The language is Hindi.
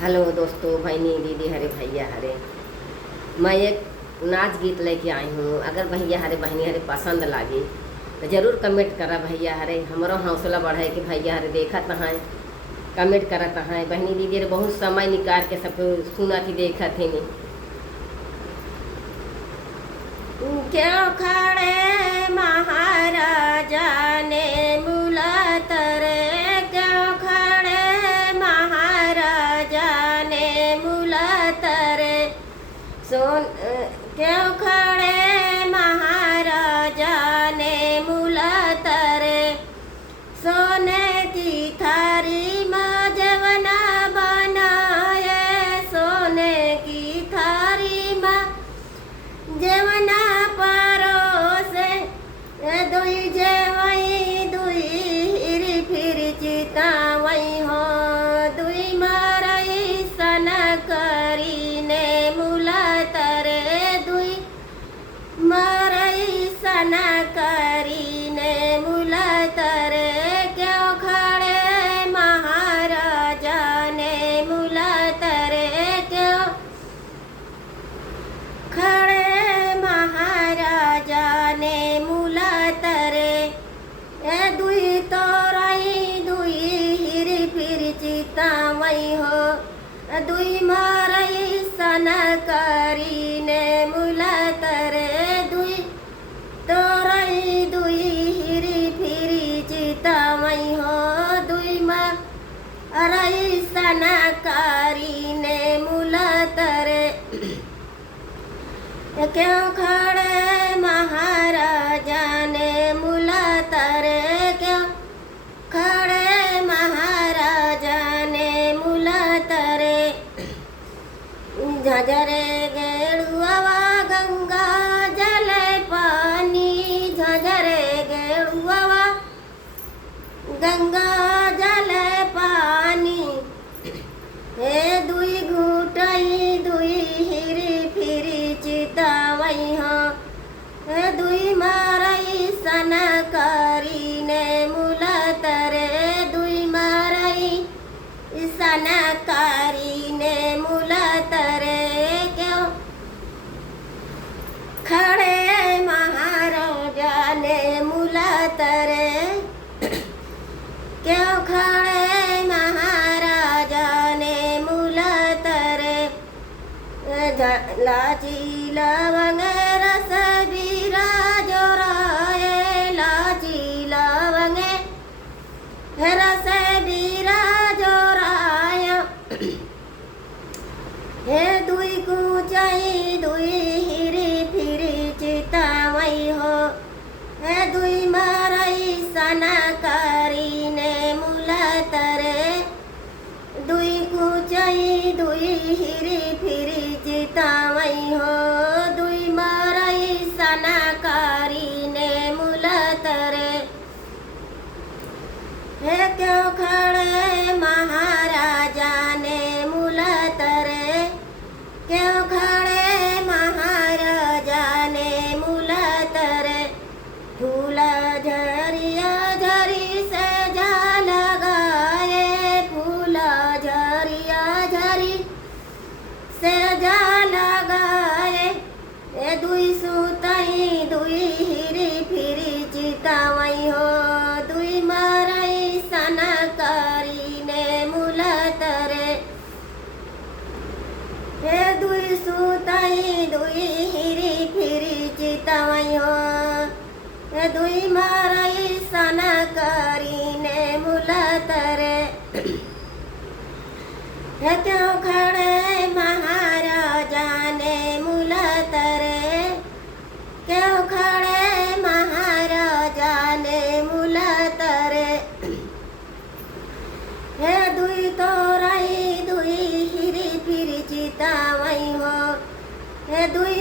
हेलो दोस्तों, भैनी दीदी हरे भैया हरे। मैं एक नाच गीत लेके आई हूँ। अगर भैया हरे बहनी हरे पसंद लागी तो ज़रूर कमेंट करा भैया हरे। हमारो हौसला बढ़े कि भैया हरे देखत हैं, कमेंट करत हैं। बहनी दीदी हरे बहुत समय निकाल के सब सुनत ही देखत ही नहीं। क्यों खड़े महाराजा ने मुलात रे, क्यों खड़े महाराजा ने मुलात रे। क्यों खड़े महाराजा ने मुलात रे। सोने की थारी में जवना बनाए, सोने की थारी में जवना परोसे। दुई जेवई दुई हिरी फिर चिता वही हो, दुई मरई सन करी ने मुलात रे, दुई मरई सन करी ने मुलात रे। क्यों खड़े महाराजा ने मुलात रे, क्यों खड़े महाराजा ने मुलात रे। दुई तोरई दुई हिरी फिर चिता वही हो, दुई मारई सन करी ने मुलात रे, दुई तोरई दुई हिरी फिरी चिता वही हो, दुई मारई सन करी ने मुलात रे। क्यों खड़े महाराजा ने मुलात रे, क्यों खड़े महाराजा ने मुलात रे। झझरे गेड़ुआ गंगा जल पानी, झझरे गेड़ुआ गंगा जल पानी। हे दुई घूटई दुई हिरी फिरी चिता वही हो, दुई मारई सन करी ने मुलात रे, दुई मारई सन करी ने मुलात रे। क्यों खड़े महाराजा ने मुलात रे, क्यों खड़े महाराजा ने मुलात रे। लाची लवंग रस बीरा जोराए, लाची लवंग रस बीरा जोराया। हे दुई कुचाई दुई हिरी फिरी चिता वही हो, हे दुई मारई सन करी ने मुलात रे, दुई कुचाई दुई हिरी फिरी चिता वही हो, दुई मारई सन करी ने मुलात रे। हे क्यों खड़े महाराजा ने मुलात रे, क्यों खड़े महाराजा ने मुलात रे। फूल झरिया झरी से जा लगाए, फूल झरिया झरी से जा लगाए। दुई सुतई दुई हिरी फिरी चिता वही हो, दुई मरई सन करी ने मुलात रे। हे दुई सुतई दुई हिरी फिरी चिता वही हो, दुई मारई सन करी ने मुलात रे। क्यों खड़े महाराजा ने मुलात रे, क्यों खड़े महाराजा ने मुलात रे। हे दुई तोरई दुई हिरी फिरी चिता वही हो, हे दुई